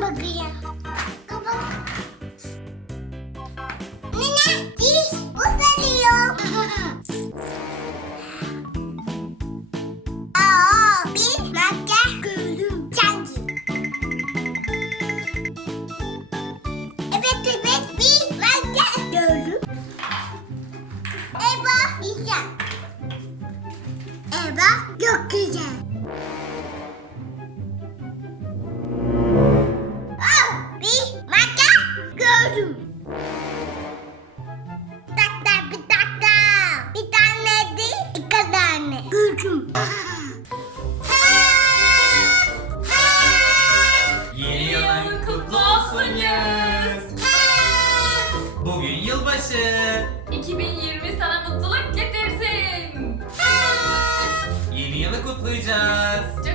Bakayım. Nene diş uzanıyor. Aa, bir maske gördüm. Sanki. Evet evet bir maske gördüm. Eba yiyeceğim. Eba yok yiyeceğim. yılbaşı. 2020 sana mutluluk getirsin. Yeni yılı kutlayacağız.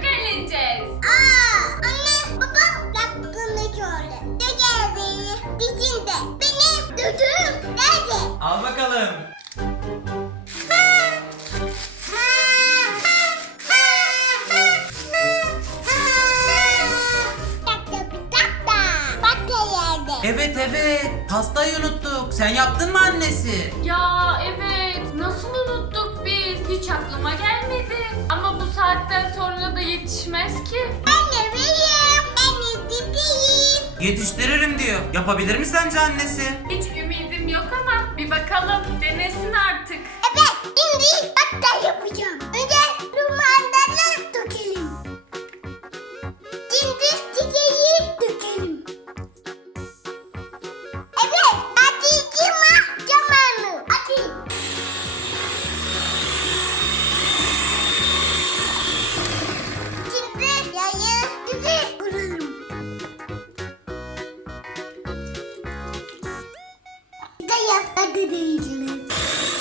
Evet evet. Pastayı unuttuk. Sen yaptın mı annesi? Ya evet. Nasıl unuttuk biz? Hiç aklıma gelmedi. Ama bu saatten sonra da yetişmez ki. Anne benim. Ben dedeyim. Yetiştiririm diyor. Yapabilir mi sence annesi? Hiç ümidim yok ama bir bakalım. Denesin artık. Evet, Da yap,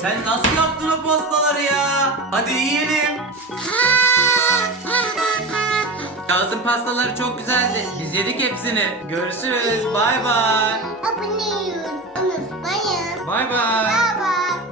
Sen nasıl yaptın o pastaları ya? Hadi yiyelim. Kazım pastaları çok güzeldi. Biz yedik hepsini. Görüşürüz. Bay bay. Abone olun. Unutmayın. Bay bay.